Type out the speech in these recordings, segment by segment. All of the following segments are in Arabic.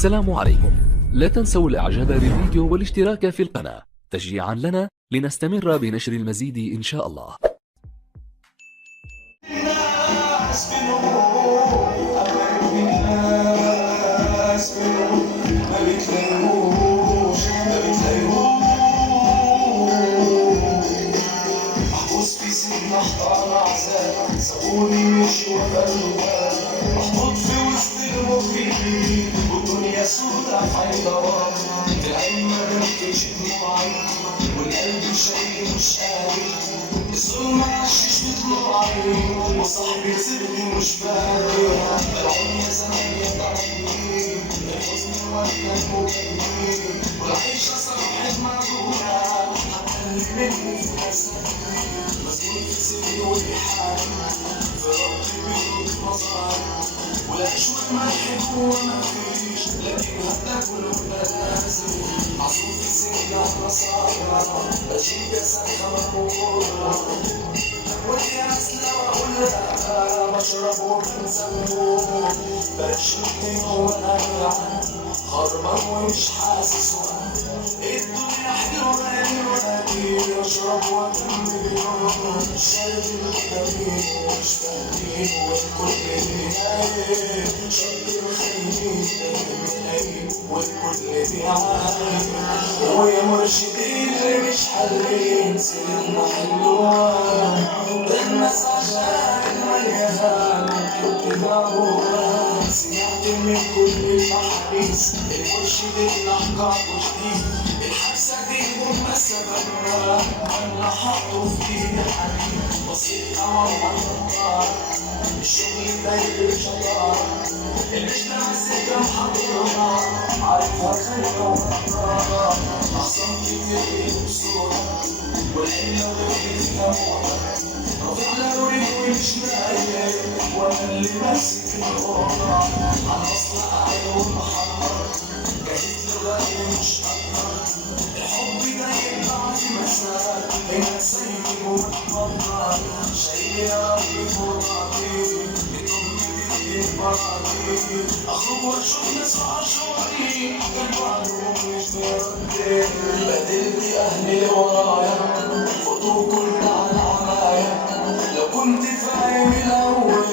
السلام عليكم. لا تنسوا الاعجاب بالفيديو والاشتراك في القناة تشجيعا لنا لنستمر بنشر المزيد ان شاء الله. سابوني مشي وفلوان محطوط في وسط المخيم والدنيا سودا حيدوان العين ما بكيش دموعي والقلب شايل مش قادر الظلم عشش بطلوعي وصاحبي سيبني مش فاكر العين يا زمان يا ضعيف الحزن ولا المجيب والعيشة صبحت معدولة حتى مني في مساكن مسؤول في سري والحال في ربي بيدك مصاري والأشواق ما يحب وما فيش لكن هتاكل ولا لازم عصور في سري على مصاري بجيب جسد خمرمورة ودي أسلى وأقولها بشرب وبنسموه بشوفني وأنا جعان خربان ومش حاسس الدنيا حلوة ونادي أشرب وأكمل يوم شرب الكبير مش فاهمين والكل بينايم شرب الخيرين دايم والكل بيعايم ويا مرشدين اللي مش حالين سيرنا حلوة الناس عشان المليان كنت معروفة سمعت من كل المحابيس المرشد الأحقاق وجديد الحبسة دي هم سببنا أنا حطوا في ايدي حديد بسيط أمر النار الشغل داير الشطار المجتمع السكة محضرها عارفها خير ومحضرها أخصام كتير بصورة والحلة وغير فيها موضة رفعنا نوري ومش نايم وانا اللي ماسك الأوضة على أصل أعلى والمحضر جاهز لغاية مش أقدر الحب دايم بعد مساء هنا سيدي ومتمطر شايل يا ربي فراتي بتمني براضي أخرج وأشوف ناس وعشوائي كان بعضهم مش بيردي بدل أهلي ورايا فوتوا كل على عمايا لو كنت فاهم الأول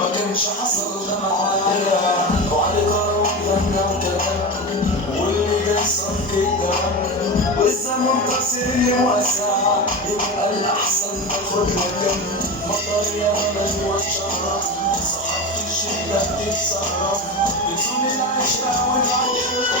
ما كانش حصل ده معايا وعلى كرم غنى وكلام واللي جاي صف الدم والزمن تصير واسع يبقى الأحسن تاخد مكان مطر يا من واتشرف صحاب في الشدة بتتصرف بتزول العشرة والعيش